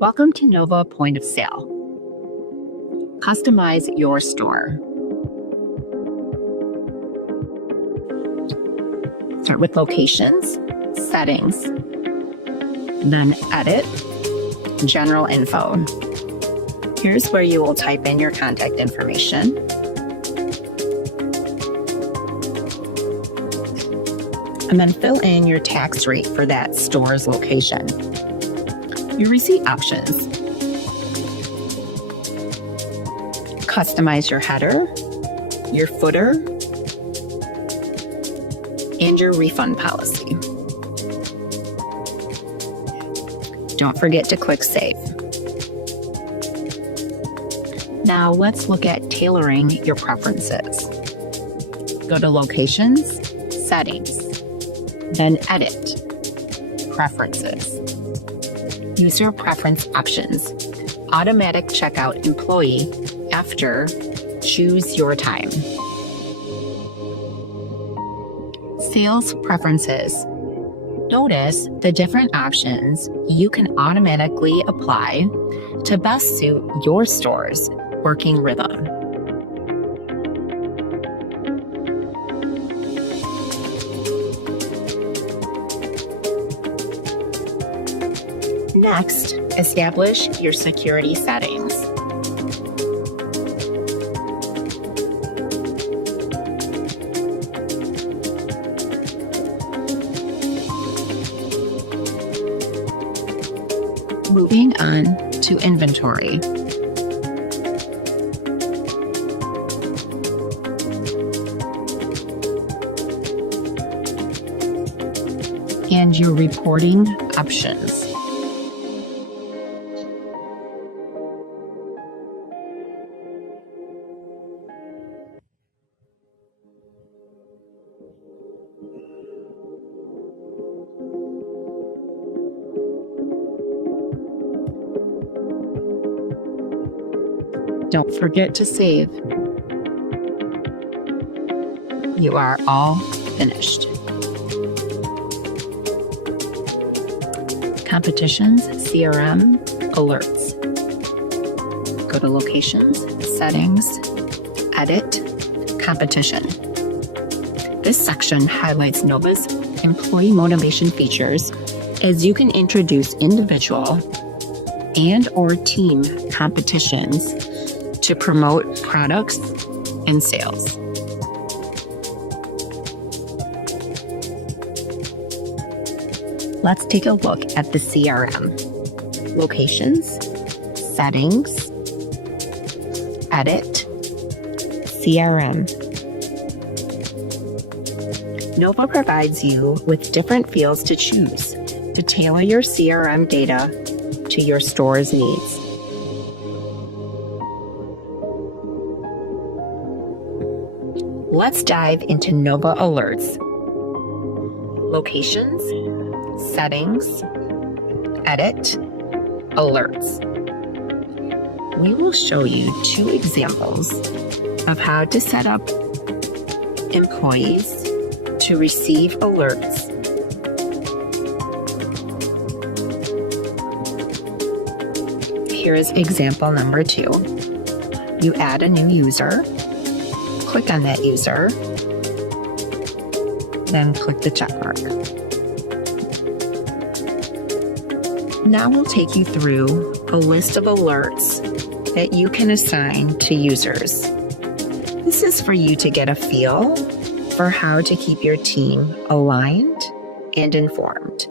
Welcome to Nova Point of Sale. Customize your store. Start with locations, settings, then edit, general info. Here's where you will type in your contact information. And then fill in your tax rate for that store's location. Your receipt options. Customize your header, your footer, and your refund policy. Don't forget to click Save. Now let's look at tailoring your preferences. Go to Locations, Settings, then Edit, Preferences. User Preference Options. Automatic Checkout Employee after Choose Your Time. Sales Preferences. Notice the different options you can automatically apply to best suit your store's working rhythm. Next, establish your security settings. Moving on to inventory. And your reporting options. Don't forget to save. You are all finished. Competitions, CRM, alerts. Go to Locations, Settings, Edit, Competition. This section highlights Nova's employee motivation features as you can introduce individual and/or team competitions to promote products and sales. Let's take a look at the CRM. Locations, Settings, Edit, CRM. Nova provides you with different fields to choose to tailor your CRM data to your store's needs. Let's dive into Nova Alerts. Locations, Settings, Edit, Alerts. We will show you 2 examples of how to set up employees to receive alerts. Here is example number 2. You add a new user. Click on that user, then click the check mark. Now we'll take you through a list of alerts that you can assign to users. This is for you to get a feel for how to keep your team aligned and informed.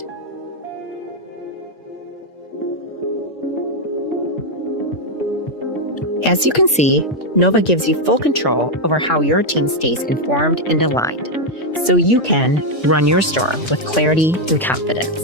As you can see, Nova gives you full control over how your team stays informed and aligned, so you can run your store with clarity and confidence.